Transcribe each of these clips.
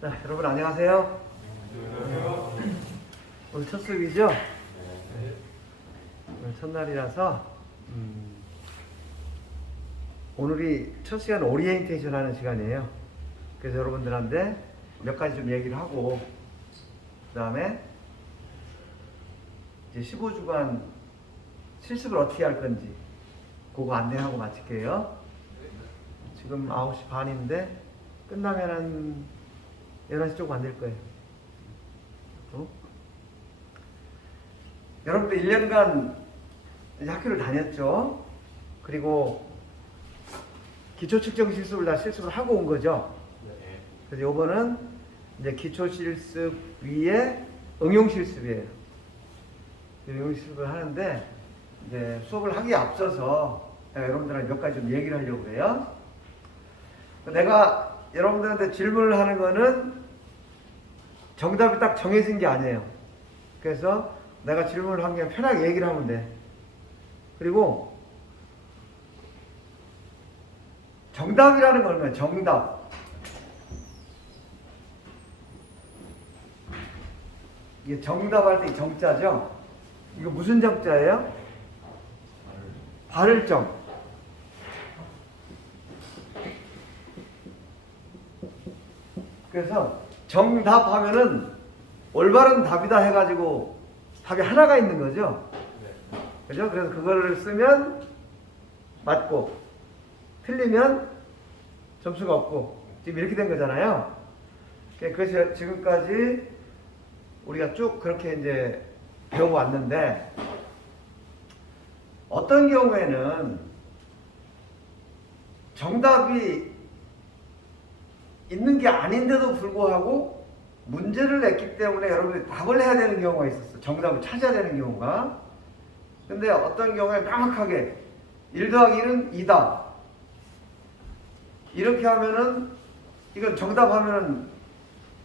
네, 여러분 안녕하세요. 오늘 첫 수업이죠? 오늘 첫날이라서 오늘이 첫 시간 오리엔테이션 하는 시간이에요. 그래서 여러분들한테 몇 가지 좀 얘기를 하고 그 다음에 이제 15주간 실습을 어떻게 할 건지 그거 안내하고 마칠게요. 지금 9시 반인데 끝나면 한 11시 조금 안 될 거예요. 여러분들 1년간 학교를 다녔죠. 그리고 기초 측정 실습을 다 실습을 하고 온 거죠. 그래서 이거는 이제 기초 실습 위에 응용 실습이에요. 응용 실습을 하는데 이제 수업을 하기에 앞서서 내가 여러분들한테 몇 가지 좀 얘기를 하려고 해요. 내가 여러분들한테 질문을 하는 거는 정답이 딱 정해진 게 아니에요. 그래서 내가 질문을 한 게 편하게 얘기를 하면 돼. 그리고 정답이라는 건 뭐예요? 정답. 이게 정답할 때 정자죠? 이거 무슨 정자예요? 발을정. 그래서 정답 하면은 올바른 답이다 해가지고 답이 하나가 있는 거죠. 그죠? 그래서 그거를 쓰면 맞고 틀리면 점수가 없고 지금 이렇게 된 거잖아요. 그래서 지금까지 우리가 쭉 그렇게 이제 배워왔는데 어떤 경우에는 정답이 있는 게 아닌데도 불구하고 문제를 냈기 때문에 여러분들이 답을 해야 되는 경우가 있었어. 정답을 찾아야 되는 경우가. 근데 어떤 경우에 명확하게 1 더하기 1은 2다. 이렇게 하면은 이건 정답 하면은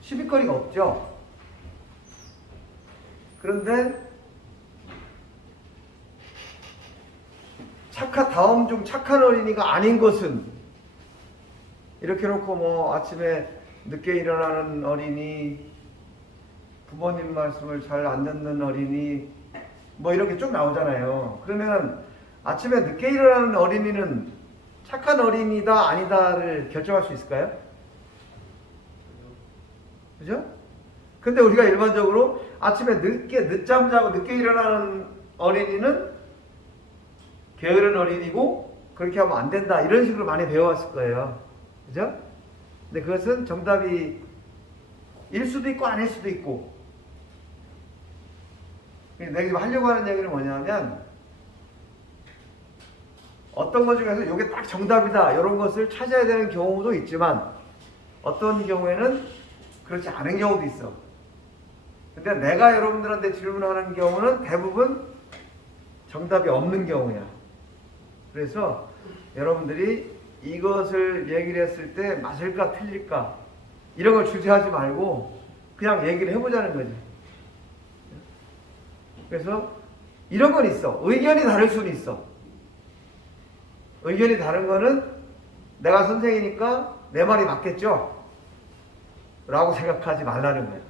시비거리가 없죠. 그런데 다음 중 착한 어린이가 아닌 것은 이렇게 놓고 뭐 아침에 늦게 일어나는 어린이, 부모님 말씀을 잘 안 듣는 어린이, 뭐 이렇게 쭉 나오잖아요. 그러면 아침에 늦게 일어나는 어린이는 착한 어린이다 아니다를 결정할 수 있을까요? 그죠? 근데 우리가 일반적으로 아침에 늦잠 자고 늦게 일어나는 어린이는 게으른 어린이고 그렇게 하면 안 된다 이런 식으로 많이 배워왔을 거예요. 그죠? 근데 그것은 정답이 일 수도 있고 아닐 수도 있고. 내가 지금 하려고 하는 얘기는 뭐냐면 어떤 것 중에서 이게 딱 정답이다 이런 것을 찾아야 되는 경우도 있지만 어떤 경우에는 그렇지 않은 경우도 있어. 근데 내가 여러분들한테 질문하는 경우는 대부분 정답이 없는 경우야. 그래서 여러분들이 이것을 얘기를 했을 때 맞을까 틀릴까 이런 걸 주제하지 말고 그냥 얘기를 해보자는 거지. 그래서 이런 건 있어. 의견이 다를 수는 있어. 의견이 다른 거는 내가 선생이니까 내 말이 맞겠죠? 라고 생각하지 말라는 거야.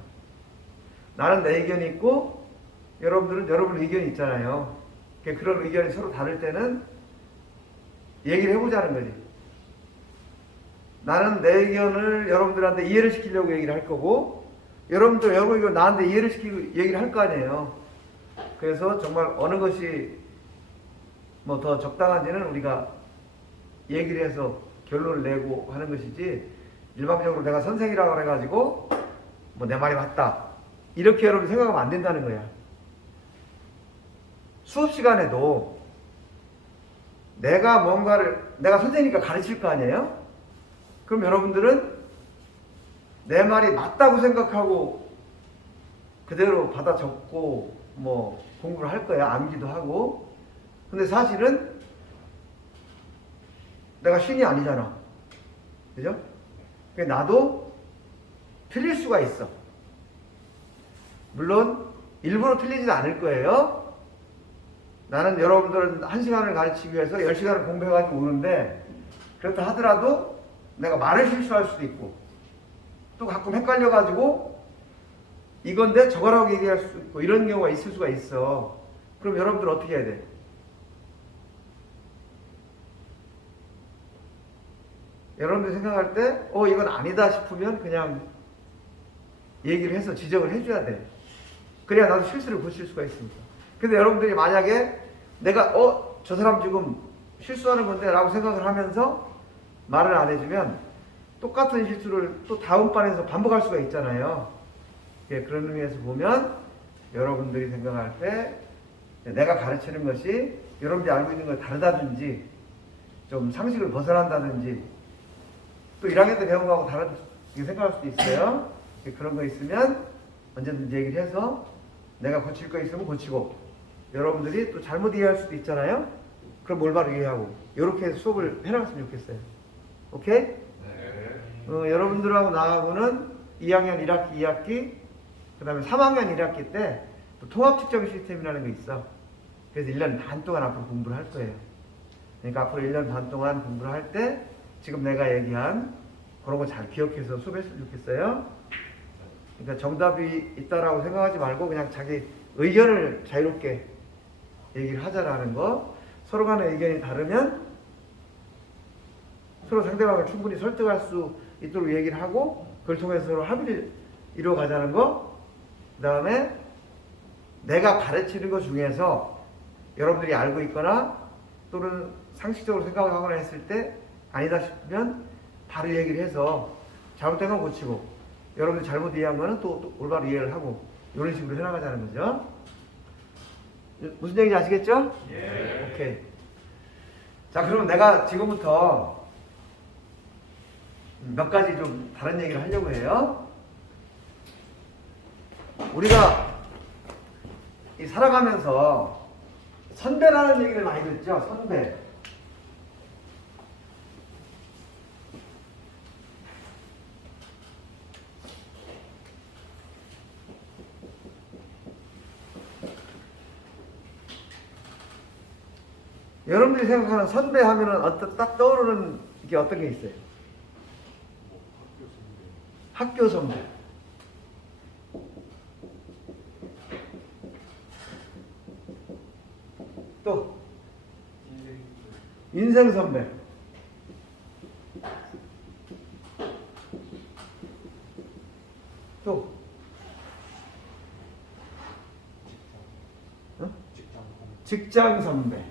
나는 내 의견이 있고 여러분들은 여러분 의견이 있잖아요. 그런 의견이 서로 다를 때는 얘기를 해보자는 거지. 나는 내 의견을 여러분들한테 이해를 시키려고 얘기를 할 거고 여러분들 여러분 의견 나한테 이해를 시키고 얘기를 할 거 아니에요. 그래서 정말 어느 것이 뭐 더 적당한지는 우리가 얘기를 해서 결론을 내고 하는 것이지 일방적으로 내가 선생이라고 해가지고 뭐 내 말이 맞다 이렇게 여러분 생각하면 안 된다는 거야. 수업 시간에도 내가 선생이니까 가르칠 거 아니에요? 그럼 여러분들은 내 말이 맞다고 생각하고 그대로 받아 적고 뭐 공부를 할 거야. 암기도 하고. 근데 사실은 내가 신이 아니잖아. 그죠? 나도 틀릴 수가 있어. 물론 일부러 틀리지는 않을 거예요. 나는 여러분들은 1시간을 가르치기 위해서 10시간을 공부해가지고 오는데 그렇다 하더라도 내가 말을 실수할 수도 있고 또 가끔 헷갈려가지고 이건데 저거라고 얘기할 수 있고 이런 경우가 있을 수가 있어. 그럼 여러분들 어떻게 해야 돼? 여러분들 생각할 때 이건 아니다 싶으면 그냥 얘기를 해서 지적을 해줘야 돼. 그래야 나도 실수를 고칠 수가 있습니다. 근데 여러분들이 만약에 내가 저 사람 지금 실수하는 건데 라고 생각을 하면서 말을 안 해주면 똑같은 실수를 또 다음 반에서 반복할 수가 있잖아요. 예, 그런 의미에서 보면 여러분들이 생각할 때 내가 가르치는 것이 여러분들이 알고 있는 걸 다르다든지 좀 상식을 벗어난다든지 또 1학년 때 배운 거하고 다르게 생각할 수도 있어요. 그런 거 있으면 언제든지 얘기를 해서 내가 고칠 거 있으면 고치고 여러분들이 또 잘못 이해할 수도 있잖아요. 그럼 올바로 이해하고 이렇게 수업을 해나갔으면 좋겠어요. 오케이? 네. 여러분들하고 나하고는 2학년 1학기 2학기 그 다음에 3학년 1학기 때 또 통합측정 시스템이라는 게 있어. 그래서 1년 반 동안 앞으로 공부를 할 거예요. 그러니까 앞으로 1년 반 동안 공부를 할 때 지금 내가 얘기한 그런 거 잘 기억해서 수업했으면 좋겠어요. 그러니까 정답이 있다라고 생각하지 말고 그냥 자기 의견을 자유롭게 얘기를 하자라는 거. 서로 간의 의견이 다르면 서로 상대방을 충분히 설득할 수 있도록 얘기를 하고 그걸 통해서 서로 합의를 이루어 가자는 거. 그 다음에 내가 가르치는 것 중에서 여러분들이 알고 있거나 또는 상식적으로 생각하거나 했을 때 아니다 싶으면 바로 얘기를 해서 잘못된 건 고치고 여러분들 잘못 이해한 거는 또 올바로 이해를 하고 이런 식으로 해나가자는 거죠. 무슨 얘기인지 아시겠죠? 예. 오케이. 자, 그러면 내가 지금부터 몇 가지 좀 다른 얘기를 하려고 해요. 우리가 이 살아가면서 선배라는 얘기를 많이 듣죠? 선배. 여러분들이 생각하는 선배 하면은 딱 떠오르는 게 어떤 게 있어요? 학교 선배. 또 인생 선배. 또 직장 선배.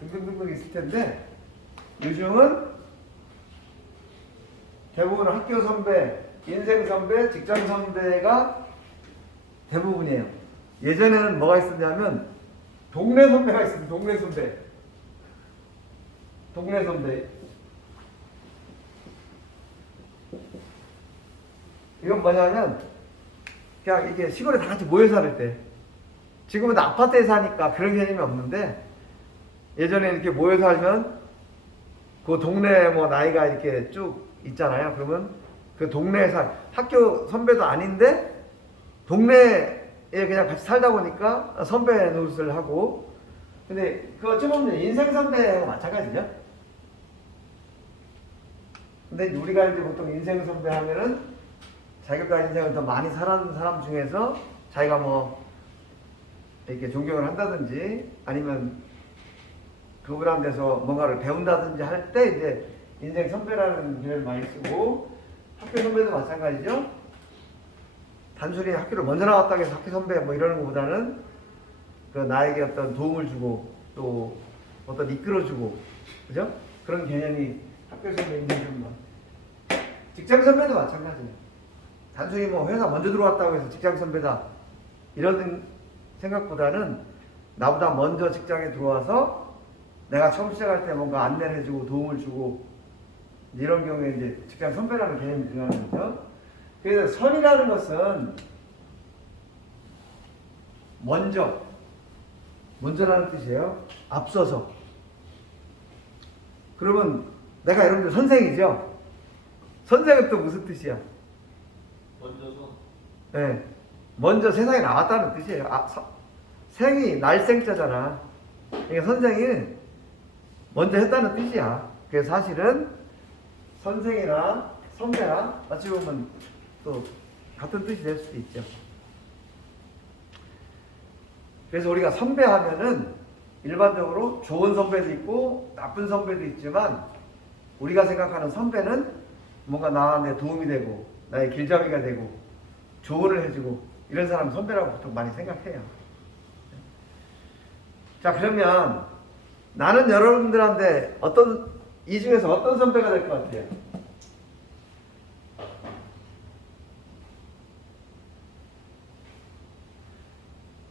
등등등등 있을 텐데 요즘은 대부분 학교 선배, 인생 선배, 직장 선배가 대부분이에요. 예전에는 뭐가 있었냐면 동네 선배가 있습니다. 동네 선배. 동네 선배. 이건 뭐냐면 그냥 이게 시골에 다 같이 모여 살 때, 지금은 아파트에 사니까 그런 개념이 없는데 예전에 이렇게 모여 살면 그 동네 뭐 나이가 이렇게 쭉 있잖아요. 그러면 그 동네에서 학교 선배도 아닌데 동네에 그냥 같이 살다 보니까 선배 노릇을 하고, 근데 그 어찌 보면 인생 선배하고 마찬가지죠. 근데 우리가 이제 보통 인생 선배 하면은 자기보다 인생을 더 많이 살아온 사람 중에서 자기가 뭐 이렇게 존경을 한다든지 아니면 그분한테서 뭔가를 배운다든지 할 때 이제 인생 선배라는 개념을 많이 쓰고, 학교 선배도 마찬가지죠. 단순히 학교를 먼저 나왔다고 해서 학교 선배 뭐 이러는 것보다는 그 나에게 어떤 도움을 주고 또 어떤 이끌어주고, 그죠? 그런 개념이 학교 선배인데 좀 직장 선배도 마찬가지예요. 단순히 뭐 회사 먼저 들어왔다고 해서 직장 선배다 이런 생각보다는 나보다 먼저 직장에 들어와서 내가 처음 시작할 때 뭔가 안내를 해주고 도움을 주고 이런 경우에 이제 직장 선배라는 개념이 들어가는 거죠. 그래서 선이라는 것은 먼저라는 뜻이에요. 앞서서. 그러면 내가 여러분들 선생이죠. 선생은 또 무슨 뜻이야? 먼저서. 네, 먼저 세상에 나왔다는 뜻이에요. 생이 날생자잖아. 그러니까 선생이 먼저 했다는 뜻이야. 그래서 사실은 선생이나 선배나 어찌 보면 또 같은 뜻이 될 수도 있죠. 그래서 우리가 선배하면은 일반적으로 좋은 선배도 있고 나쁜 선배도 있지만 우리가 생각하는 선배는 뭔가 나한테 도움이 되고 나의 길잡이가 되고 조언을 해주고 이런 사람 선배라고 보통 많이 생각해요. 자, 그러면 나는 여러분들한테 이 중에서 어떤 선배가 될 것 같아요?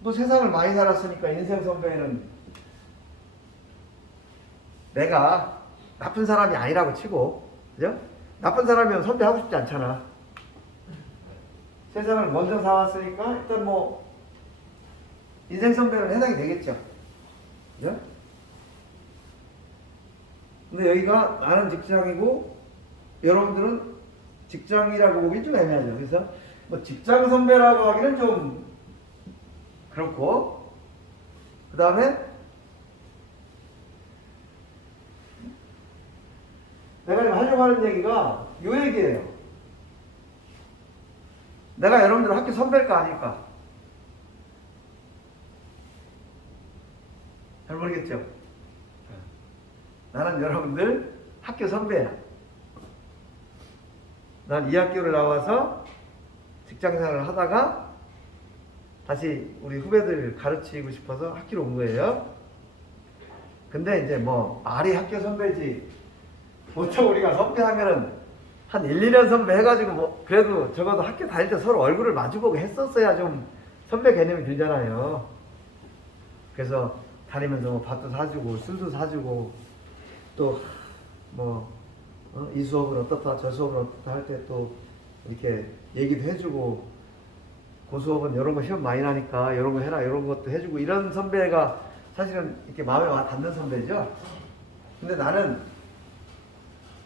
또 세상을 많이 살았으니까 인생 선배는 내가 나쁜 사람이 아니라고 치고, 그죠? 나쁜 사람이면 선배하고 싶지 않잖아. 세상을 먼저 살았으니까 일단 뭐 인생 선배는 해당이 되겠죠. 그죠? 근데 여기가 나는 직장이고 여러분들은 직장이라고 보기 좀 애매하죠. 그래서 뭐 직장 선배라고 하기는 좀 그렇고, 그 다음에 내가 지금 하려고 하는 얘기가 요 얘기예요. 내가 여러분들 학교 선배일까 아닐까? 잘 모르겠죠? 나는 여러분들 학교 선배야. 난 이 학교를 나와서 직장생활을 하다가 다시 우리 후배들 가르치고 싶어서 학교로 온 거예요. 근데 이제 뭐 말이 학교 선배지, 보통 우리가 선배하면은 한 1, 2년 선배 해가지고 뭐 그래도 적어도 학교 다닐 때 서로 얼굴을 마주보고 했었어야 좀 선배 개념이 들잖아요. 그래서 다니면서 뭐 밥도 사주고 술도 사주고 또 뭐 이 수업은 어떻다 저 수업은 어떻다 할 때 또 이렇게 얘기도 해주고 그 수업은 이런 거 시험 많이 나니까 이런 거 해라 이런 것도 해주고 이런 선배가 사실은 이렇게 마음에 와 닿는 선배죠. 근데 나는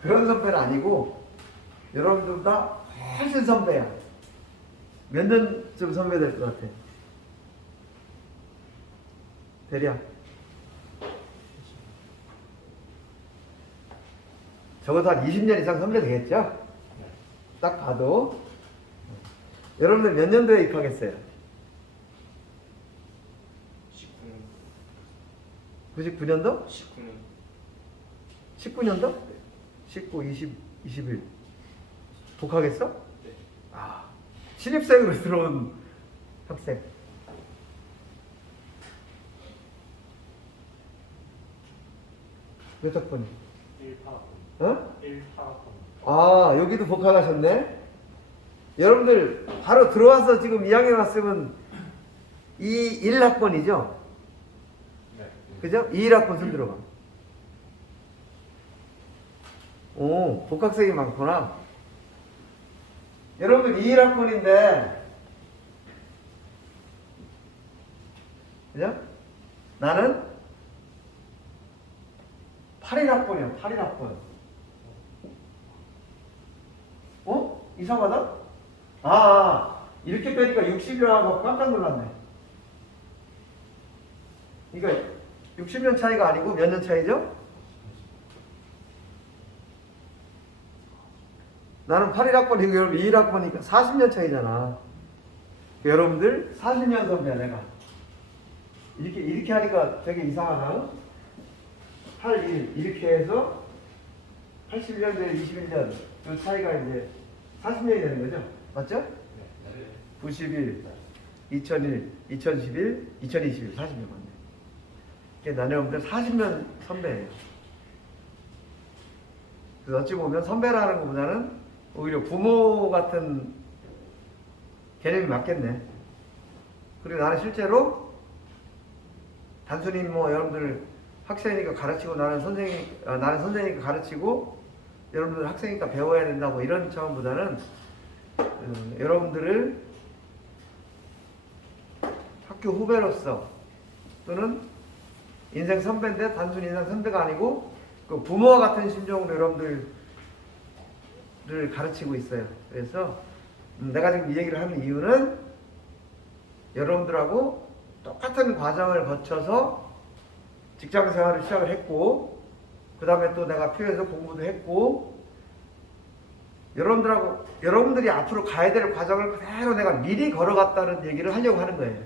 그런 선배는 아니고 여러분들보다 훨씬 선배야. 몇 년쯤 선배 될 것 같아? 대략 적어도 한 20년 이상 선배 되겠죠? 딱 봐도. 여러분들 몇 년도에 입학했어요? 99년도? 19년도? 19, 20, 21 복학했어? 네. 아, 신입생으로 들어온 학생. 몇 학번이? 1파학번. 어? 1파학번. 아, 여기도 복학하셨네? 여러분들 바로 들어와서 지금 2학년 왔으면 1학번이죠? 네. 그죠? 2학번 손 들어봐. 오, 복학생이 많구나. 여러분들 21학번인데, 그죠? 나는 81학번이야, 81학번. 어? 이상하다? 이렇게 빼니까 60년 하고 깜짝 놀랐네. 그러니까 60년 차이가 아니고 몇 년 차이죠? 나는 81학번이고 여러분 21학번이니까 40년 차이잖아. 여러분들 40년 선배야 내가. 이렇게 하니까 되게 이상하다. 81 이렇게 해서 81년도에 21년 그 차이가 이제 40년이 되는 거죠. 맞죠? 네. 91, 2001, 2011, 2021 40년 맞네. 그러니까 나는 여러분들 40년 선배예요. 그래서 어찌 보면 선배라는 것보다는 오히려 부모 같은 개념이 맞겠네. 그리고 나는 실제로 단순히 뭐 여러분들 학생이니까 가르치고 나는 선생이니까 가르치고 여러분들 학생이니까 배워야 된다 뭐 이런 차원보다는 여러분들을 학교 후배로서 또는 인생 선배인데 단순히 인생 선배가 아니고 그 부모와 같은 심정으로 여러분들을 가르치고 있어요. 그래서 내가 지금 이 얘기를 하는 이유는 여러분들하고 똑같은 과정을 거쳐서 직장 생활을 시작을 했고 그 다음에 또 내가 필요해서 공부도 했고, 여러분들이 앞으로 가야 될 과정을 그대로 내가 미리 걸어갔다는 얘기를 하려고 하는 거예요.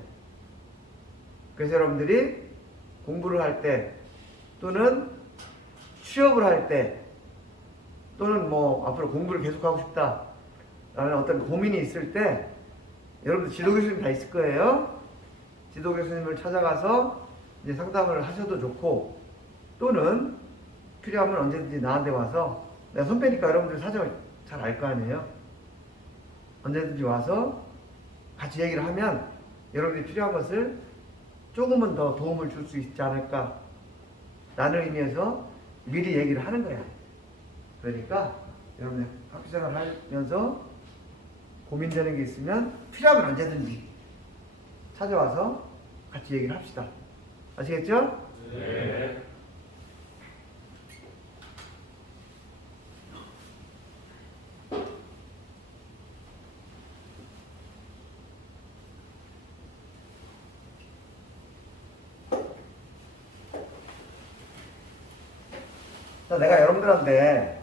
그래서 여러분들이 공부를 할 때, 또는 취업을 할 때, 또는 뭐 앞으로 공부를 계속하고 싶다 라는 어떤 고민이 있을 때, 여러분들 지도교수님 다 있을 거예요. 지도교수님을 찾아가서 이제 상담을 하셔도 좋고, 또는 필요하면 언제든지 나한테 와서, 내가 선배니까 여러분들 사정을 잘 알 거 아니에요. 언제든지 와서 같이 얘기를 하면 여러분들이 필요한 것을 조금은 더 도움을 줄 수 있지 않을까 라는 의미에서 미리 얘기를 하는 거야. 그러니까 여러분들 학교생활 하면서 고민되는 게 있으면 필요하면 언제든지 찾아와서 같이 얘기를 합시다. 아시겠죠? 네. 자, 내가 여러분들한테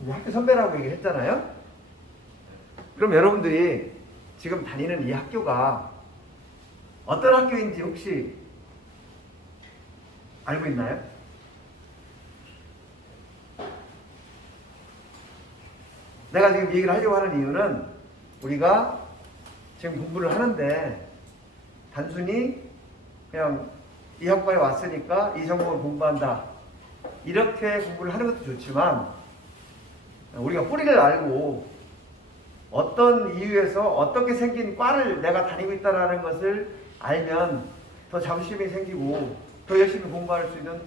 우리 학교 선배라고 얘기를 했잖아요. 그럼 여러분들이 지금 다니는 이 학교가 어떤 학교인지 혹시 알고 있나요? 내가 지금 얘기를 하려고 하는 이유는 우리가 지금 공부를 하는데 단순히 그냥 이 학과에 왔으니까 이 전공을 공부한다 이렇게 공부를 하는 것도 좋지만, 우리가 뿌리를 알고 어떤 이유에서 어떻게 생긴 과를 내가 다니고 있다는 것을 알면 더 자부심이 생기고 더 열심히 공부할 수 있는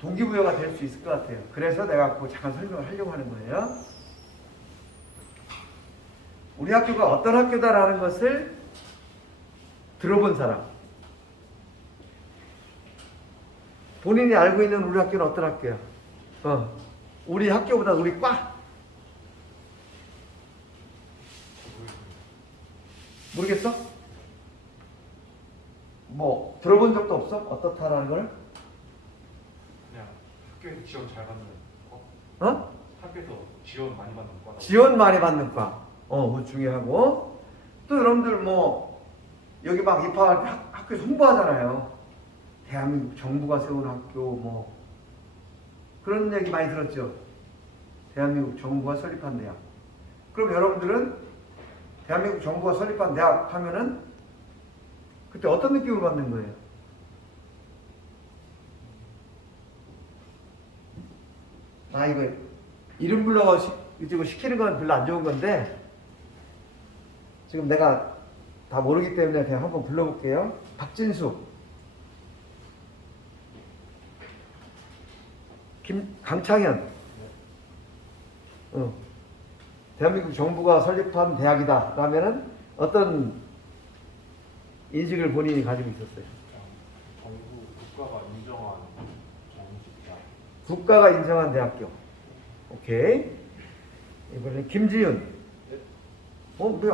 동기부여가 될 수 있을 것 같아요. 그래서 내가 그 잠깐 설명을 하려고 하는 거예요. 우리 학교가 어떤 학교다라는 것을 들어본 사람, 본인이 알고 있는 우리 학교는 어떤 학교야? 우리 학교보다 우리 과? 모르겠어? 뭐 들어본 적도 없어? 어떻다라는 걸? 그냥 학교에서 지원 잘 받는 어? 학교에서 지원 많이 받는 과다. 지원 많이 받는 과. 그거 중요하고, 또 여러분들 뭐 여기 막 입학할 때 학교에서 홍보하잖아요. 대한민국 정부가 세운 학교 뭐 그런 얘기 많이 들었죠. 대한민국 정부가 설립한 대학. 그럼 여러분들은 대한민국 정부가 설립한 대학 하면은 그때 어떤 느낌을 받는 거예요? 이거 이름 불러가지고 시키는 건 별로 안 좋은 건데, 지금 내가 다 모르기 때문에 그냥 한번 불러볼게요. 박진수, 강창현. 대한민국 정부가 설립한 대학이다 라면은 어떤 인식을 본인이 가지고 있었어요? 정부 국가가 인정한 정식 대학. 국가가 인정한 대학교. 오케이. 이번엔 김지윤. 네. 왜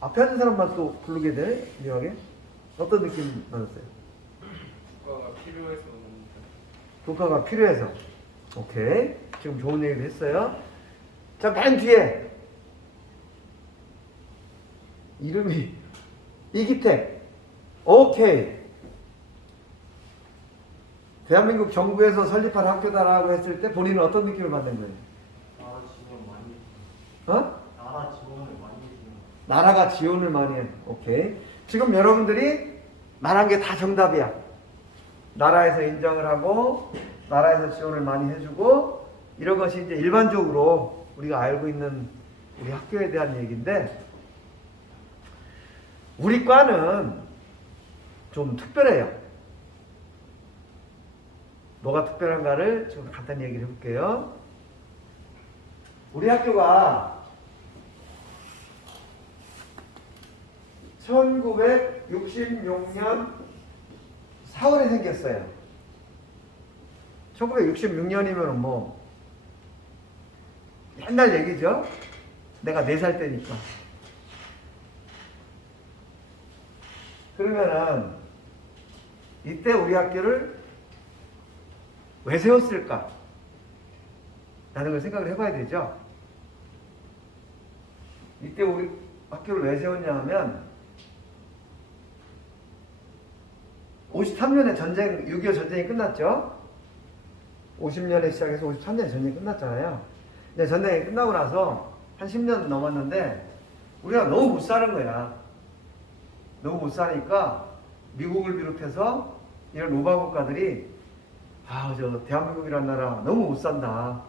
앞에 앉은 사람만 또 부르게 되네? 묘하게. 어떤 느낌 받았어요? 국가가 필요해서. 국가가 필요해서. 오케이. 지금 좋은 얘기를 했어요. 자, 맨 뒤에 이름이 이기택. 오케이. 대한민국 정부에서 설립한 학교다라고 했을 때 본인은 어떤 느낌을 받는 거예요? 나라 지원 많이. 나라 지원을 많이 해주는. 나라가 지원을 많이 해. 오케이. 지금 여러분들이 말한 게 다 정답이야. 나라에서 인정을 하고 나라에서 지원을 많이 해주고 이런 것이 이제 일반적으로 우리가 알고 있는 우리 학교에 대한 얘기인데, 우리 과는 좀 특별해요. 뭐가 특별한가를 좀 간단히 얘기를 해볼게요. 우리 학교가 1966년 4월에 생겼어요. 1966년이면 뭐 옛날 얘기죠. 내가 4살 때니까. 그러면은 이때 우리 학교를 왜 세웠을까? 라는 걸 생각을 해봐야 되죠. 이때 우리 학교를 왜 세웠냐 하면 53년에 전쟁, 6.25 전쟁이 끝났죠. 50년에 시작해서 53년에 전쟁이 끝났잖아요. 근데 전쟁이 끝나고 나서 한 10년 넘었는데 우리가 너무 못 사는 거야. 너무 못 사니까 미국을 비롯해서 이런 로마 국가들이 저 대한민국이란 나라 너무 못 산다.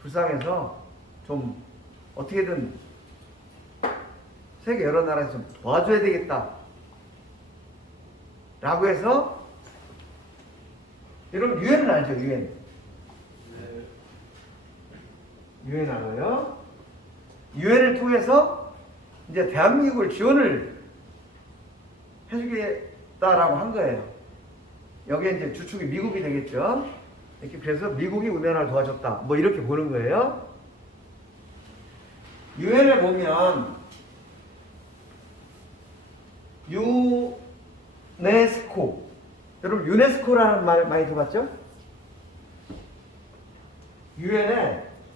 불쌍해서 좀 어떻게든 세계 여러 나라에서 좀 도와줘야 되겠다. 라고 해서 여러분 유엔을 알죠? 유엔. 유엔 알아요? 유엔을 통해서 이제 대한민국을 지원을 해주겠다라고 한 거예요. 여기에 이제 주축이 미국이 되겠죠. 이렇게 그래서 미국이 우리나라를 도와줬다. 뭐 이렇게 보는 거예요. 유엔에 보면 유네스코. 여러분 유네스코라는 말 많이 들어봤죠?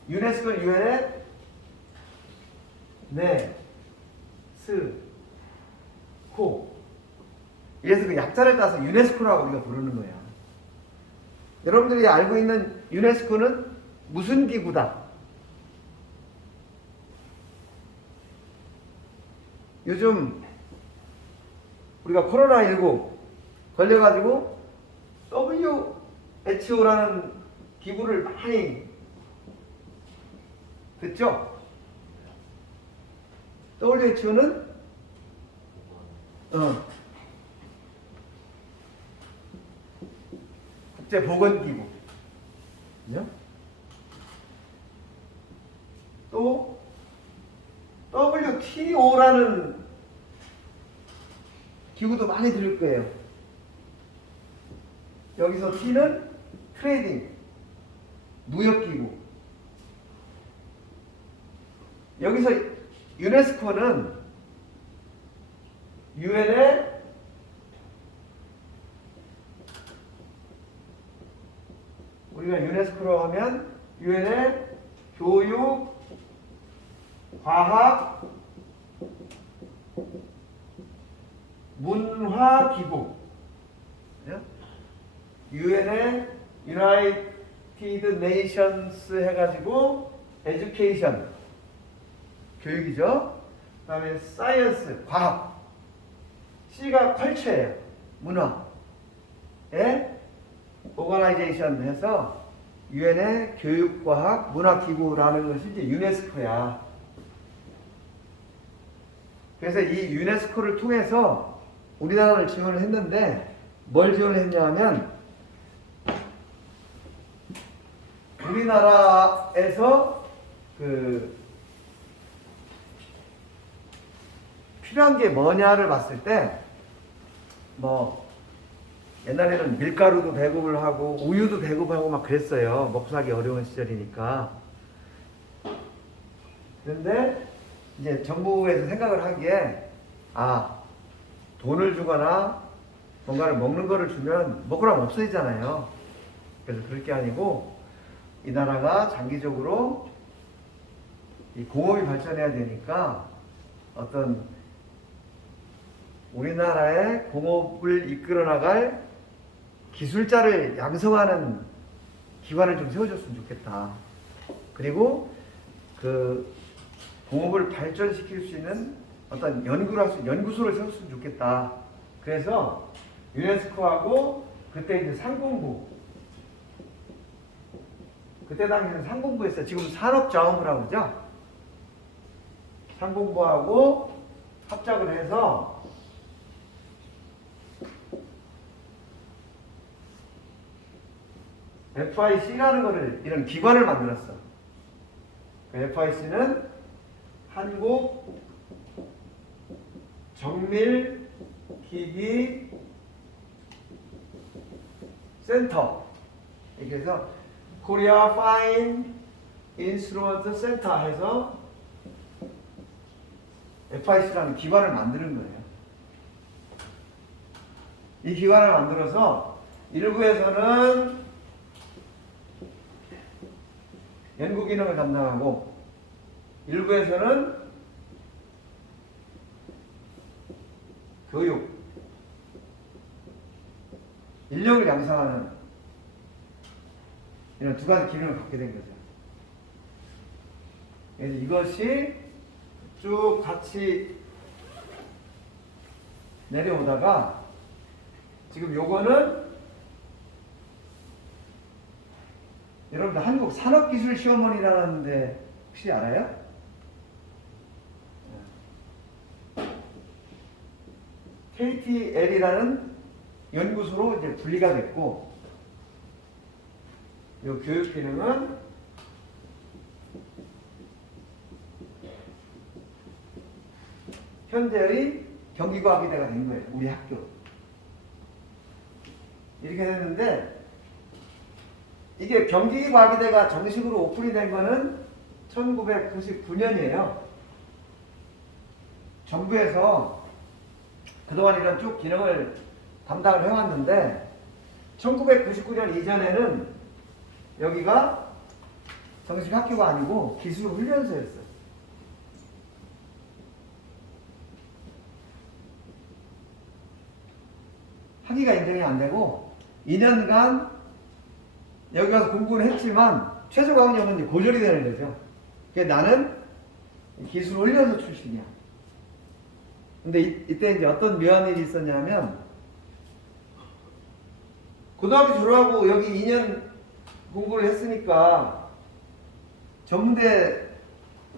유네스코는 유엔에 코. 이래서 그 약자를 따서 유네스코라고 우리가 부르는 거야. 여러분들이 알고 있는 유네스코는 무슨 기구다? 요즘 우리가 코로나19 걸려가지고 WHO라는 기구를 많이 듣죠? WHO는 국제보건기구. 그죠? 또 WTO라는 기구도 많이 들을 거예요. 여기서 T는 트레이딩, 무역기구. 여기서 유네스코는 유엔의 우리가 유네스코로 하면 유엔의 교육, 과학, 문화기구, 유엔의 유나이티드 네이션스 해가지고 에듀케이션, 교육이죠. 그 다음에 사이언스, 과학. C가 컬처예요. 문화에 오거나이제이션 해서 유엔의 교육과학 문화기구라는 것이 이제 유네스코야. 그래서 이 유네스코를 통해서 우리나라를 지원을 했는데 뭘 지원을 했냐 하면 우리나라에서 필요한 게 뭐냐를 봤을 때 뭐 옛날에는 밀가루도 배급을 하고 우유도 배급을 하고 막 그랬어요. 먹고 살기 어려운 시절이니까. 그런데 이제 정부에서 생각을 하기에 돈을 주거나 뭔가를 먹는 거를 주면 먹으라면 없어지잖아요. 그래서 그럴 게 아니고 이 나라가 장기적으로 이 공업이 발전해야 되니까 어떤 우리나라의 공업을 이끌어 나갈 기술자를 양성하는 기관을 좀 세워줬으면 좋겠다. 그리고 그 공업을 발전시킬 수 있는 어떤 연구소를 세웠으면 좋겠다. 그래서 유네스코하고 그때 이제 상공부, 그때 당시에는 상공부였어요. 지금 산업자원부라고 그러죠? 상공부하고 합작을 해서 FIC라는 거를 이런 기관을 만들었어. 그 FIC는 한국 정밀기기 센터. 이렇게 해서 Korea Fine Instrument Center 해서 FIC라는 기관을 만드는 거예요. 이 기관을 만들어서 일부에서는 연구 기능을 담당하고, 일부에서는 교육, 인력을 양성하는 이런 두 가지 기능을 갖게 된 거죠. 그래서 이것이 쭉 같이 내려오다가 지금 요거는 여러분들 한국 산업기술시험원이라는데 혹시 알아요? KTL이라는 연구소로 이제 분리가 됐고, 이 교육 기능은 현재의 경기과학위대가 된 거예요. 우리 학교. 이렇게 됐는데, 이게 경기과학위대가 정식으로 오픈이 된 거는 1999년이에요. 정부에서 그동안 이런 쭉 기능을 담당을 해왔는데 1999년 이전에는 여기가 정식 학교가 아니고 기술훈련소였어요. 학위가 인정이 안 되고 2년간 여기 가서 공부는 했지만 최저 학력은 고졸이 되는 거죠. 그러니까 나는 기술훈련소 출신이야. 근데 이때 이제 어떤 묘한 일이 있었냐면, 고등학교 졸업하고 여기 2년 공부를 했으니까 전문대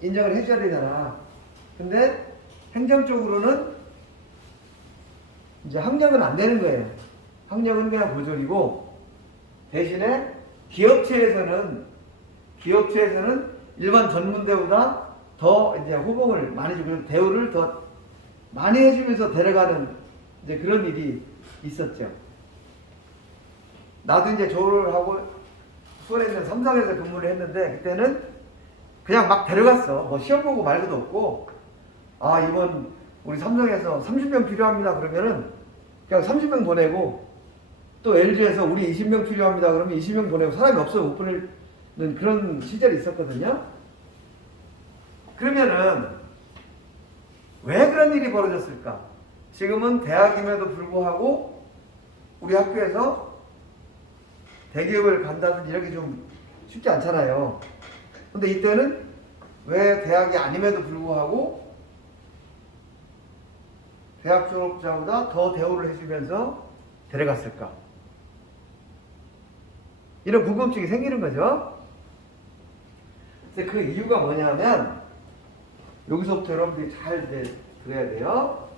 인정을 해줘야 되잖아. 근데 행정적으로는 이제 학력은 안 되는 거예요. 학력은 그냥 고졸이고, 대신에 기업체에서는 일반 전문대보다 더 이제 호봉을 많이 주고 대우를 더 많이 해주면서 데려가는 이제 그런 일이 있었죠. 나도 이제 졸업을 하고 수원에 있는 삼성에서 근무를 했는데, 그때는 그냥 막 데려갔어. 뭐 시험 보고 말 것도 없고, 아 이번 우리 삼성에서 30명 필요합니다 그러면은 그냥 30명 보내고, 또 LG에서 우리 20명 필요합니다 그러면 20명 보내고, 사람이 없어요 못 보내는 그런 시절이 있었거든요. 그러면은 왜 그런 일이 벌어졌을까? 지금은 대학임에도 불구하고 우리 학교에서 대기업을 간다든지 이렇게 좀 쉽지 않잖아요. 근데 이때는 왜 대학이 아님에도 불구하고 대학 졸업자보다 더 대우를 해주면서 데려갔을까? 이런 궁금증이 생기는 거죠. 근데 그 이유가 뭐냐면, 여기서부터 여러분들이 잘 들어야 돼요.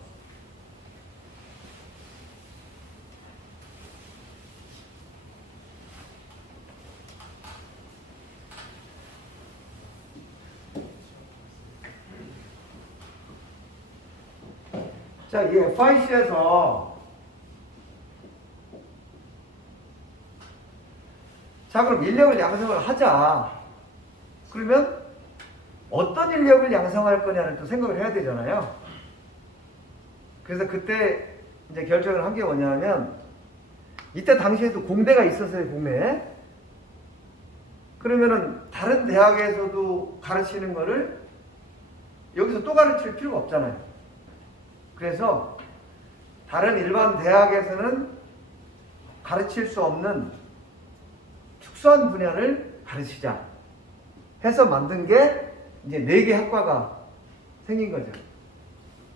자, 이 FIC에서 자, 그럼 인력을 양성을 하자. 그러면 어떤 인력을 양성할 거냐는 또 생각을 해야 되잖아요. 그래서 그때 이제 결정을 한 게 뭐냐면, 이때 당시에도 공대가 있었어요, 국내에. 그러면은 다른 대학에서도 가르치는 거를 여기서 또 가르칠 필요가 없잖아요. 그래서 다른 일반 대학에서는 가르칠 수 없는 특수한 분야를 가르치자 해서 만든 게 이제 4개 학과가 생긴 거죠.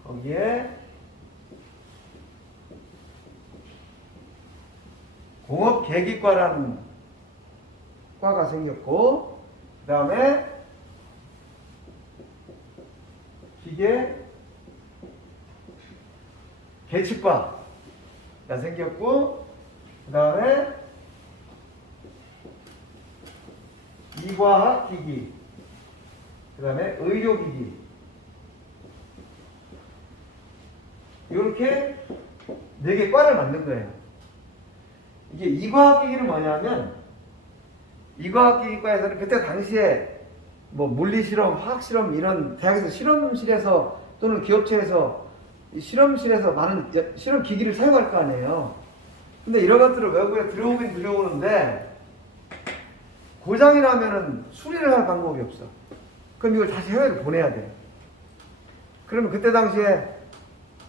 거기에 공업계기과라는 과가 생겼고, 그 다음에 계측과가 생겼고, 그 다음에 이과학기기, 그 다음에 의료기기, 이렇게 4개 과를 만든 거예요. 이게 이과학기기는 뭐냐면, 이과학기기과에서는 그때 당시에 뭐 물리실험, 화학실험 이런 대학에서 실험실에서 또는 기업체에서 실험실에서 많은 실험 기기를 사용할 거 아니에요. 근데 이런 것들을 외국에 들어오긴 들어오는데, 고장이 나면은 수리를 할 방법이 없어. 그럼 이걸 다시 해외로 보내야 돼. 그러면 그때 당시에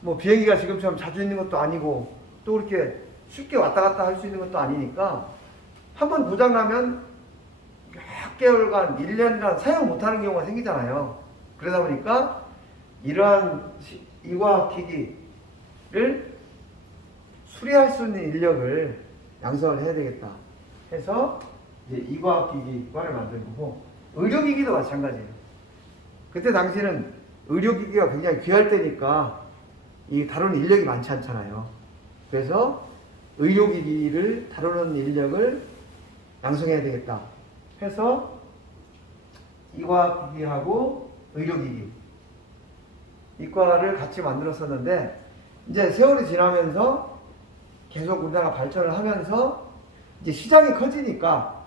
뭐 비행기가 지금처럼 자주 있는 것도 아니고 또 그렇게 쉽게 왔다 갔다 할 수 있는 것도 아니니까 한 번 고장 나면 몇 개월간, 1년간 사용 못하는 경우가 생기잖아요. 그러다 보니까 이러한 이과기기를 수리할 수 있는 인력을 양성을 해야 되겠다 해서 이제 이과기기과를 만든 거고, 의료기기도 마찬가지예요. 그때 당시는 의료기기가 굉장히 귀할 때니까 이 다루는 인력이 많지 않잖아요. 그래서 의료기기를 다루는 인력을 양성해야 되겠다 해서 이과기기하고 의료기기 이과를 같이 만들었었는데, 이제 세월이 지나면서 계속 우리나라가 발전을 하면서 이제 시장이 커지니까,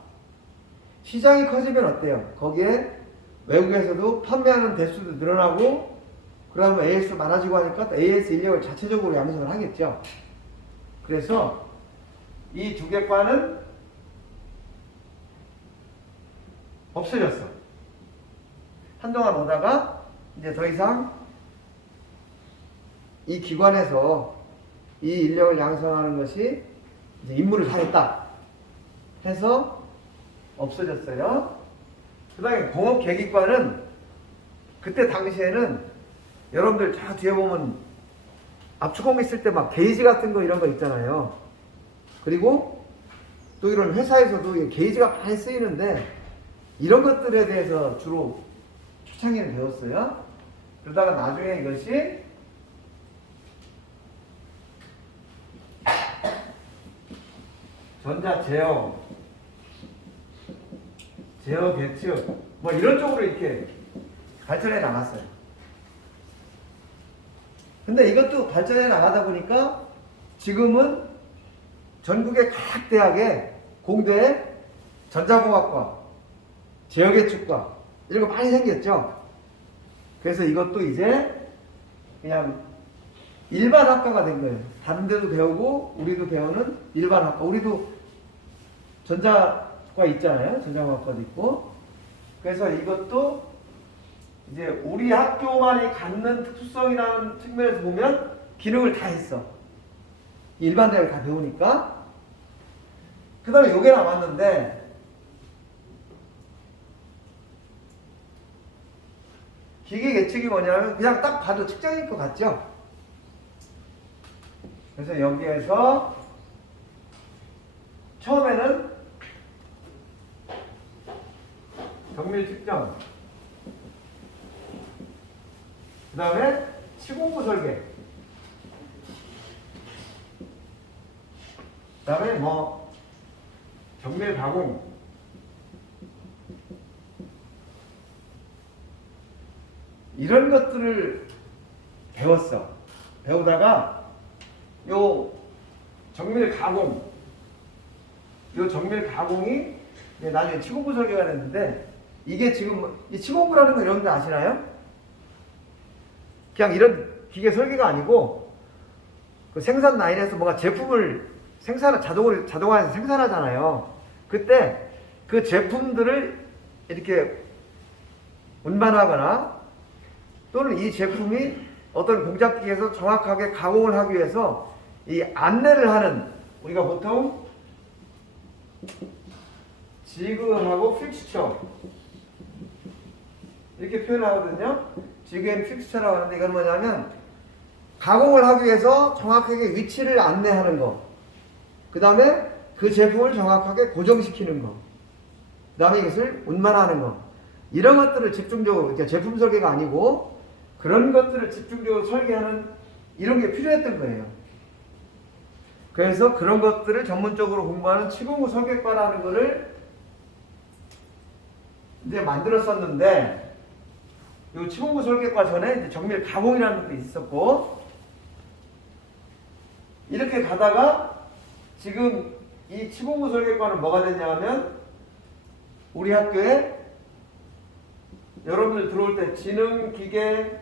시장이 커지면 어때요? 거기에 외국에서도 판매하는 대수도 늘어나고, 그러면 AS 많아지고 하니까 또 AS 인력을 자체적으로 양성을 하겠죠. 그래서 이 두 개 과는 없어졌어. 한동안 오다가 이제 더 이상 이 기관에서 이 인력을 양성하는 것이 이제 임무를 다했다 해서 없어졌어요. 그 다음에 공업계기과는 그때 당시에는 여러분들 저 뒤에 보면 압축공 있을 때 막 게이지 같은 거 이런 거 있잖아요. 그리고 또 이런 회사에서도 이 게이지가 많이 쓰이는데 이런 것들에 대해서 주로 초창기에 배웠어요. 그러다가 나중에 이것이 전자 제어, 제어 계측 뭐 이런 쪽으로 이렇게 발전해 나갔어요. 근데 이것도 발전해 나가다 보니까 지금은 전국의 각 대학에 공대에 전자공학과, 제어계측과 이런 거 많이 생겼죠. 그래서 이것도 이제 그냥 일반 학과가 된 거예요. 다른 데도 배우고 우리도 배우는 일반 학과. 우리도 전자과 있잖아요. 전자공학과도 있고. 그래서 이것도 이제 우리 학교만이 갖는 특수성이라는 측면에서 보면 기능을 다 했어. 일반 대학을 다 배우니까. 그 다음에 요게 남았는데, 기계 계측이 뭐냐면 그냥 딱 봐도 측정일 것 같죠? 그래서 여기에서 처음에는 정밀 측정, 그 다음에 시공구 설계, 그 다음에 뭐 정밀 가공, 이런 것들을 배웠어. 배우다가 요 정밀 가공이 이제 나중에 치공구 설계가 됐는데, 이게 지금 이 치공구라는 거 여러분들 아시나요? 그냥 이런 기계 설계가 아니고 그 생산 라인에서 뭔가 제품을 자동화해서 생산하잖아요. 그때 그 제품들을 이렇게 운반하거나 또는 이 제품이 어떤 공작기에서 정확하게 가공을 하기 위해서 이 안내를 하는, 우리가 보통 지그하고 픽스처 이렇게 표현하거든요. 지그 앤 픽스처라고 하는데, 이건 뭐냐면 가공을 하기 위해서 정확하게 위치를 안내하는 거, 그 다음에 그 제품을 정확하게 고정시키는 거, 그 다음에 이것을 운반하는 거, 이런 것들을 집중적으로, 그러니까 제품 설계가 아니고 그런 것들을 집중적으로 설계하는 이런 게 필요했던 거예요. 그래서 그런 것들을 전문적으로 공부하는 치공구 설계과라는 거를 이제 만들었었는데, 이 치공구 설계과 전에 이제 정밀 가공이라는 것도 있었고, 이렇게 가다가 지금 이 치공구 설계과는 뭐가 됐냐면, 우리 학교에 여러분들 들어올 때 지능기계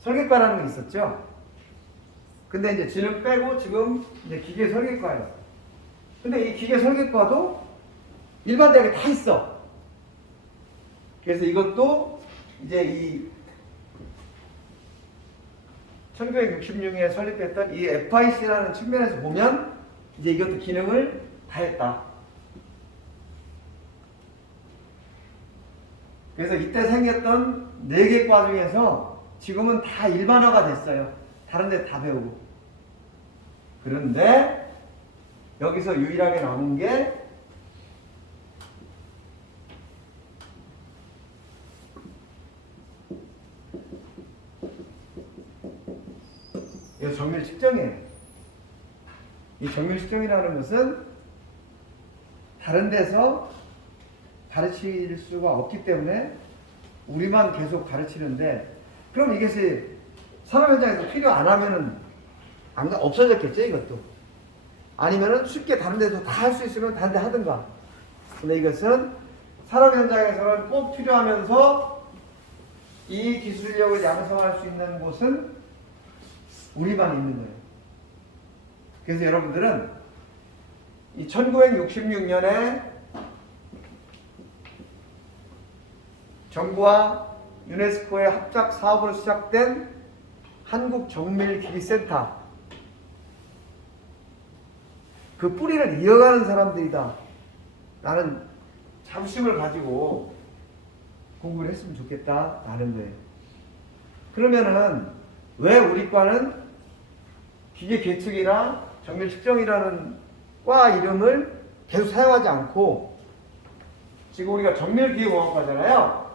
설계과라는 게 있었죠. 근데 이제 지능 빼고 지금 이제 기계 설계과예요. 근데 이 기계 설계과도 일반 대학에 다 있어. 그래서 이것도 이제 이 1966년에 설립했던 이 FIC라는 측면에서 보면 이제 이것도 기능을 다 했다. 그래서 이때 생겼던 4개 과 중에서 지금은 다 일반화가 됐어요. 다른 데 다 배우고. 그런데 여기서 유일하게 남은 게 이 정밀 측정이에요. 이 정밀 측정이라는 것은 다른 데서 가르칠 수가 없기 때문에 우리만 계속 가르치는데, 그럼 이것이 산업 현장에서 필요 안 하면은 없어졌겠죠, 이것도. 아니면은 쉽게 다른 데서 다 할 수 있으면 다른 데 하든가. 근데 이것은 산업 현장에서는 꼭 필요하면서 이 기술력을 양성할 수 있는 곳은 우리만 있는 거예요. 그래서 여러분들은 이 1966년에 정부와 유네스코의 합작 사업으로 시작된 한국정밀기기센터, 그 뿌리를 이어가는 사람들이다. 나는 자부심을 가지고 공부를 했으면 좋겠다 라는 거예요. 그러면은 왜 우리 과는 기계 계측이나 정밀 측정이라는 과 이름을 계속 사용하지 않고, 지금 우리가 정밀기계공학과잖아요.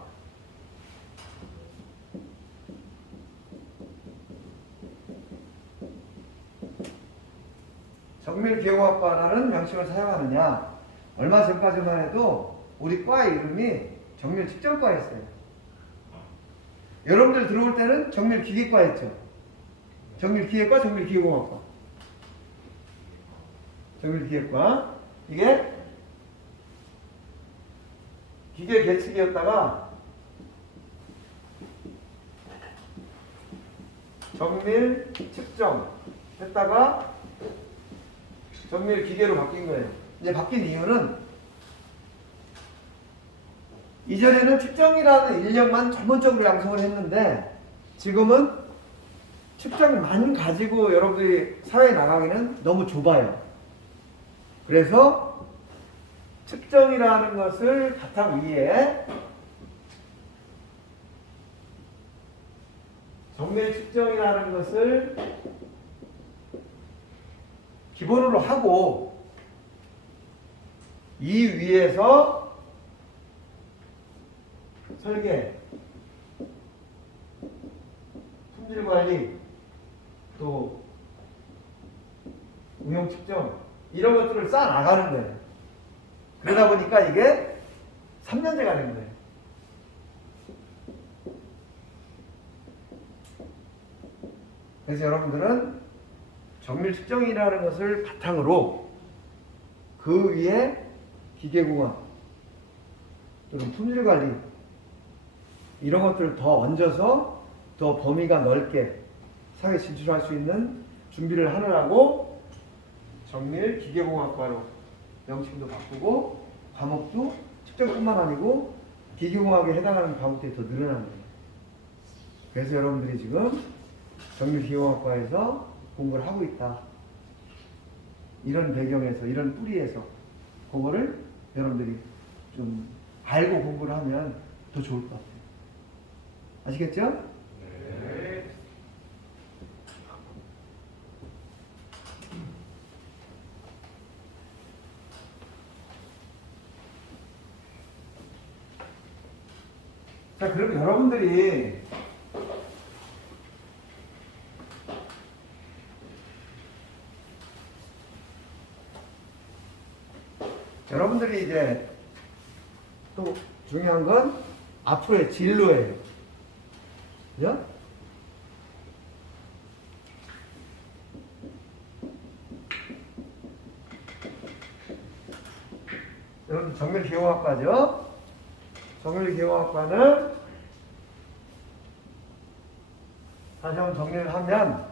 정밀기계공학과라는 명칭을 사용하느냐? 얼마 전까지만 해도 우리 과의 이름이 정밀측정과였어요. 여러분들 들어올 때는 정밀기계과였죠. 정밀기계과, 정밀기계공학과. 정밀기계과. 이게 기계 계측이었다가 정밀 측정 했다가 정밀 기계로 바뀐 거예요. 이제 바뀐 이유는 이전에는 측정이라는 인력만 전문적으로 양성을 했는데 지금은 측정만 가지고 여러분들이 사회에 나가기는 너무 좁아요. 그래서 측정이라는 것을 바탕 위에 정밀 측정이라는 것을 기본으로 하고 이 위에서 설계, 품질 관리, 또 응용 측정 이런 것들을 쌓아 나가는 거예요. 그러다 보니까 이게 3년제가 된 거예요. 그래서 여러분들은 정밀 측정이라는 것을 바탕으로 그 위에 기계공학 또는 품질 관리 이런 것들을 더 얹어서 더 범위가 넓게 사회에 진출할 수 있는 준비를 하느라고 정밀 기계공학과로 명칭도 바꾸고 과목도 측정뿐만 아니고 기계공학에 해당하는 과목들이 더 늘어난 거예요. 그래서 여러분들이 지금 정밀 기계공학과에서 공부를 하고 있다. 이런 배경에서, 이런 뿌리에서 그거를 여러분들이 좀 알고 공부를 하면 더 좋을 것 같아요. 아시겠죠? 네. 자, 그럼 여러분들이 이제 또 중요한 건 앞으로의 진로예요. 그죠? 여러분 정밀기계공학과죠? 정밀기계공학과는 다시 한번 정리를 하면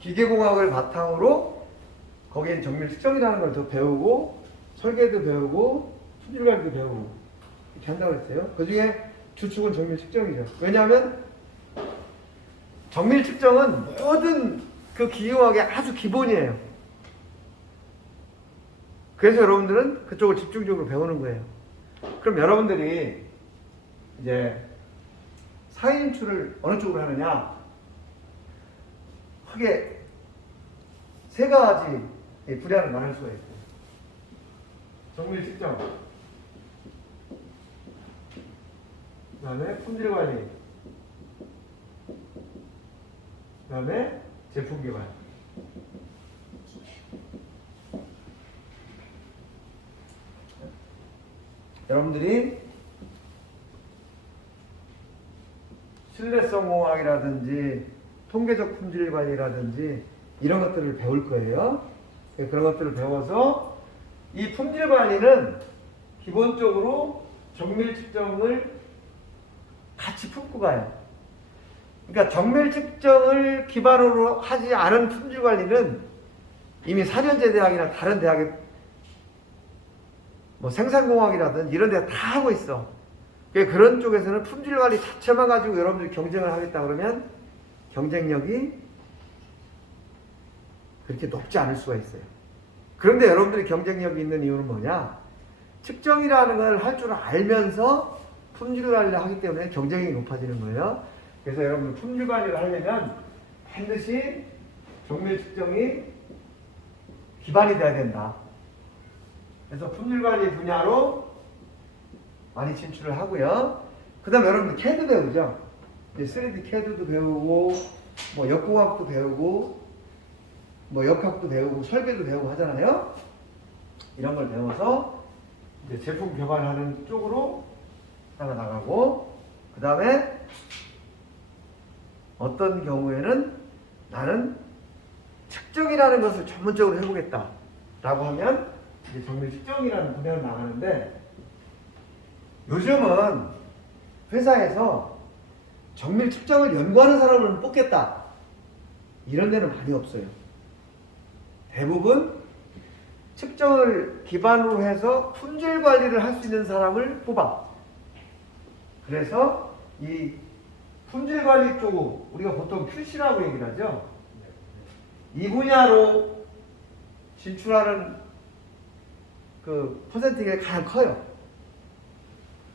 기계공학을 바탕으로 거기엔 정밀 측정이라는 걸 더 배우고 설계도 배우고 품질 관리도 배우고 이렇게 한다고 했어요. 그 중에 주축은 정밀 측정이죠. 왜냐하면 정밀 측정은 모든 그 기계학의 아주 기본이에요. 그래서 여러분들은 그쪽을 집중적으로 배우는 거예요. 그럼 여러분들이 이제 사인출을 어느 쪽으로 하느냐? 크게 세 가지 분야를 나눌 수가 있어요. 정밀 측정, 그 다음에 품질 관리, 그 다음에 제품 개발. 여러분들이 신뢰성 공학이라든지 통계적 품질 관리라든지 이런 것들을 배울 거예요. 그런 것들을 배워서 이 품질 관리는 기본적으로 정밀 측정을 같이 품고 가요. 그러니까 정밀 측정을 기반으로 하지 않은 품질 관리는 이미 4년제 대학이나 다른 대학에 뭐 생산공학이라든 이런 데가 다 하고 있어. 그런 쪽에서는 품질 관리 자체만 가지고 여러분들이 경쟁을 하겠다 그러면 경쟁력이 그렇게 높지 않을 수가 있어요. 그런데 여러분들이 경쟁력이 있는 이유는 뭐냐? 측정이라는 걸 할 줄 알면서 품질 관리를 하기 때문에 경쟁력이 높아지는 거예요. 그래서 여러분들 품질 관리를 하려면 반드시 정밀 측정이 기반이 돼야 된다. 그래서 품질 관리 분야로 많이 진출을 하고요. 그 다음에 여러분들 CAD 배우죠. 이제 3D CAD도 배우고, 뭐 역공학도 배우고, 뭐 역학도 배우고, 설계도 배우고 하잖아요. 이런 걸 배워서 이제 제품 개발하는 쪽으로 나가고, 그 다음에 어떤 경우에는 나는 측정이라는 것을 전문적으로 해보겠다 라고 하면 이제 정밀 측정이라는 분야로 나가는데, 요즘은 회사에서 정밀 측정을 연구하는 사람을 뽑겠다 이런 데는 많이 없어요. 대부분 측정을 기반으로 해서 품질 관리를 할 수 있는 사람을 뽑아. 그래서 이 품질 관리 쪽, 우리가 보통 QC라고 얘기를 하죠. 이 분야로 진출하는 그 퍼센트가 가장 커요.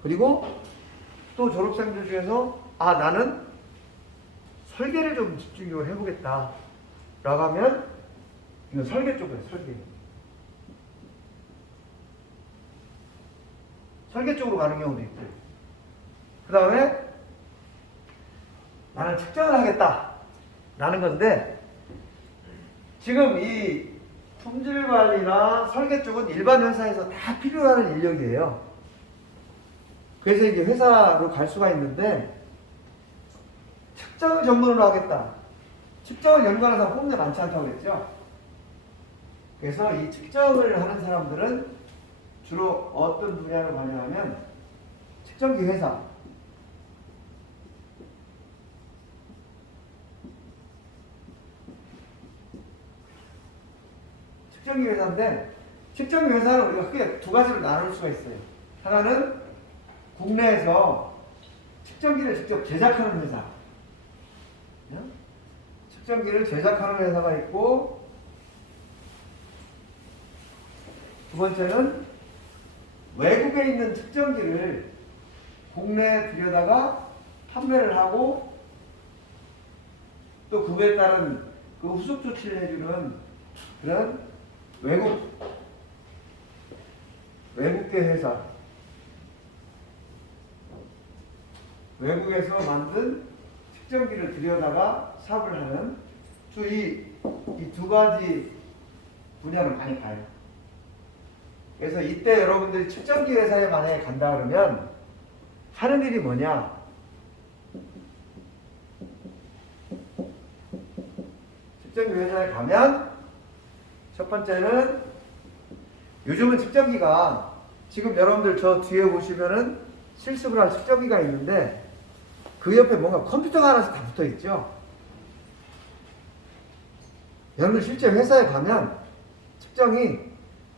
그리고 또 졸업생들 중에서 나는 설계를 좀 집중적으로 해보겠다 라고 하면 이건 설계 쪽이에요. 설계 쪽으로 가는 경우도 있고, 그 다음에 나는 측정을 하겠다 라는 건데, 지금 이 품질 관리나 설계 쪽은 일반 회사에서 다 필요한 인력이에요. 그래서 이제 회사로 갈 수가 있는데, 측정 전문으로 하겠다. 측정을 연구하는 사람 뽑는 게 많지 않다고 그랬죠. 그래서 이 측정을 하는 사람들은 주로 어떤 분야로 가냐면 측정기 회사, 측정기 회사인데, 측정기 회사는 우리가 크게 두 가지로 나눌 수가 있어요. 하나는 국내에서 측정기를 직접 제작하는 회사, 측정기를 제작하는 회사가 있고, 두 번째는 외국에 있는 측정기를 국내에 들여다가 판매를 하고 또 그에 따른 그 후속 조치를 해주는 그런 외국계 회사, 외국에서 만든 측정기를 들여다가 사업을 하는 이 두 가지 분야를 많이 가요. 그래서 이때 여러분들이 측정기 회사에 만약에 간다 그러면 하는 일이 뭐냐? 측정기 회사에 가면 첫 번째는, 요즘은 측정기가, 지금 여러분들 저 뒤에 보시면은 실습을 할 측정기가 있는데 그 옆에 뭔가 컴퓨터가 하나씩 다 붙어 있죠. 여러분들 실제 회사에 가면 측정이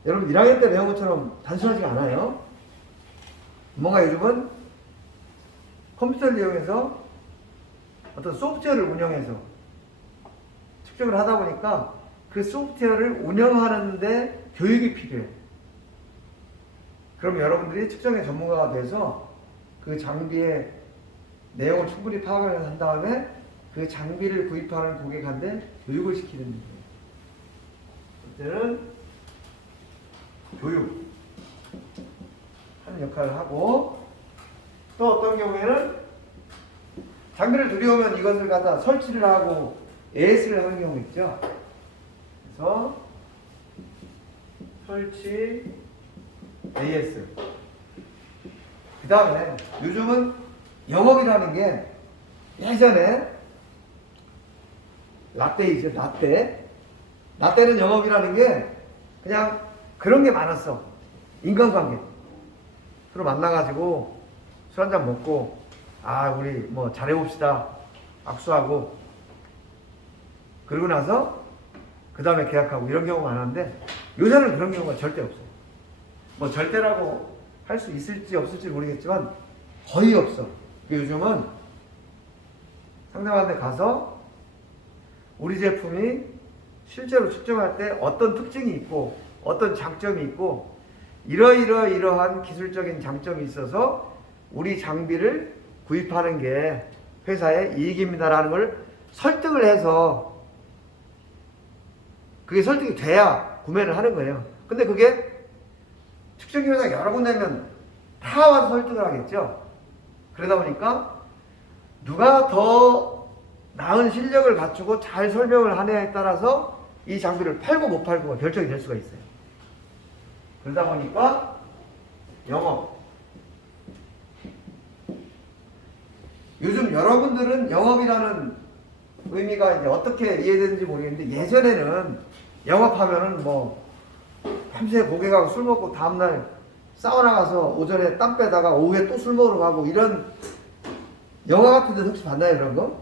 여러분 1학년 때 배운 것처럼 단순하지가 않아요. 뭔가 요즘은 컴퓨터를 이용해서 어떤 소프트웨어를 운영해서 측정을 하다 보니까 그 소프트웨어를 운영하는데 교육이 필요해. 그럼 여러분들이 측정의 전문가가 돼서 그 장비의 내용을 충분히 파악을 한 다음에 그 장비를 구입하는 고객한테 교육을 시키는 거예요. 그때는 교육 하는 역할을 하고, 또 어떤 경우에는 장비를 들여오면 이것을 갖다 설치를 하고 AS를 하는 경우 있죠. 그래서 설치 AS. 그 다음에 요즘은 영업이라는 게 예전에 라떼이죠. 라떼는 영업이라는 게 그냥 그런 게 많았어. 인간관계. 서로 만나가지고 술 한잔 먹고, 우리 뭐 잘해봅시다. 악수하고. 그러고 나서 그 다음에 계약하고 이런 경우가 많았는데, 요새는 그런 경우가 절대 없어. 뭐 절대라고 할 수 있을지 없을지 모르겠지만 거의 없어. 요즘은 상대방한테 가서 우리 제품이 실제로 측정할 때 어떤 특징이 있고 어떤 장점이 있고 이러한 기술적인 장점이 있어서 우리 장비를 구입하는 게 회사의 이익입니다라는 걸 설득을 해서, 그게 설득이 돼야 구매를 하는 거예요. 근데 그게 측정기 회사가 여러 군데면 다 와서 설득을 하겠죠. 그러다 보니까 누가 더 나은 실력을 갖추고 잘 설명을 하느냐에 따라서 이 장비를 팔고 못 팔고가 결정이 될 수가 있어요. 그러다 보니까 영업. 요즘 여러분들은 영업이라는 의미가 이제 어떻게 이해되는지 모르겠는데, 예전에는 영업하면은 뭐 밤새 고객하고 술 먹고 다음날 사우나 가서 오전에 땀 빼다가 오후에 또 술 먹으러 가고, 이런 영화 같은 데서 혹시 봤나요, 이런 거?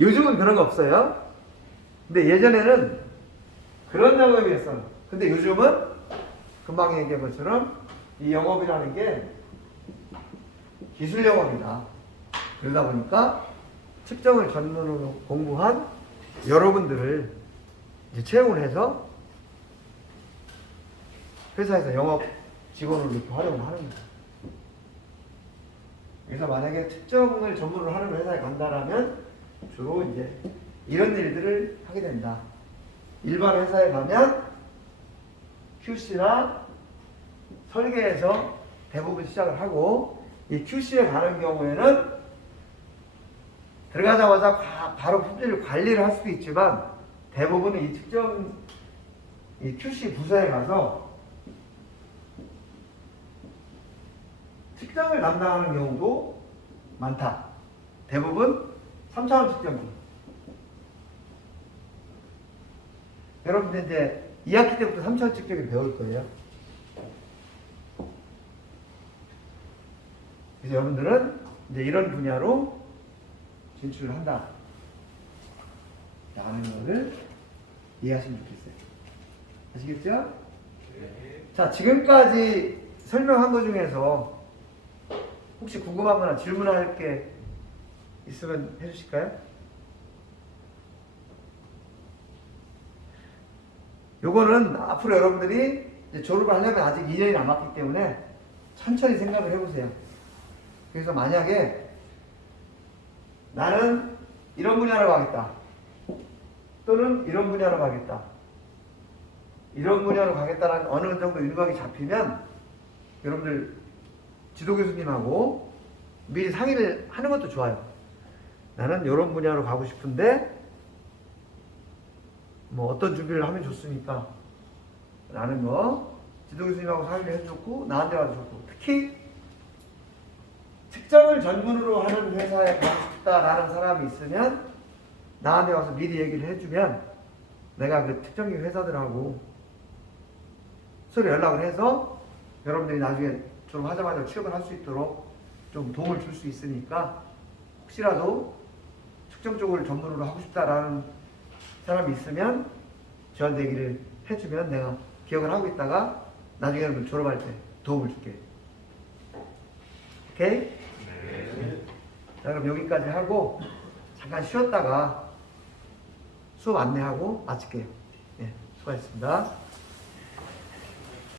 요즘은 그런 거 없어요. 근데 예전에는 그런 영업이었어. 근데 요즘은 금방 얘기한 것처럼 이 영업이라는 게 기술 영업이다. 그러다 보니까 측정을 전문으로 공부한 여러분들을 이제 채용을 해서 회사에서 영업 직원으로 이렇게 활용을 하는 거예요. 그래서 만약에 측정을 전문으로 하는 회사에 간다라면 주로 이제 이런 일들을 하게 된다. 일반 회사에 가면 QC나 설계에서 대부분 시작을 하고, 이 QC에 가는 경우에는 들어가자마자 바로 품질을 관리를 할 수도 있지만, 대부분은 이 측정, 이 QC 부서에 가서 측정을 담당하는 경우도 많다. 대부분 3차원 측정기. 여러분들 이제 2학기 때부터 3차원 측정기를 배울 거예요. 그래서 여러분들은 이제 이런 분야로 진출을 한다. 라는 것을 이해하시면 좋겠어요. 아시겠죠? 네. 자, 지금까지 설명한 것 중에서 혹시 궁금한 거나 질문할 게 있으면 해주실까요? 요거는 앞으로 여러분들이 이제 졸업을 하려면 아직 2년이 남았기 때문에 천천히 생각을 해보세요. 그래서 만약에 나는 이런 분야로 가겠다, 또는 이런 분야로 가겠다, 이런 분야로 가겠다라는 어느 정도 윤곽이 잡히면 여러분들 지도 교수님하고 미리 상의를 하는 것도 좋아요. 나는 이런 분야로 가고 싶은데 뭐 어떤 준비를 하면 좋습니까? 라는 거 지도 교수님하고 상의를 해줬고 나한테 와도 좋고, 특히 측정을 전문으로 하는 회사에 가고 싶다라는 사람이 있으면 나한테 와서 미리 얘기를 해주면 내가 그 측정기 회사들하고 서로 연락을 해서 여러분들이 나중에 졸업하자마자 취업을 할 수 있도록 좀 도움을 줄 수 있으니까, 혹시라도 측정 쪽을 전문으로 하고 싶다라는 사람이 있으면 저한테 얘기를 해주면 내가 기억을 하고 있다가 나중에 여러분 졸업할 때 도움을 줄게. 오케이? 네. 자, 그럼 여기까지 하고 잠깐 쉬었다가 수업 안내하고 마칠게요. 네, 수고하셨습니다.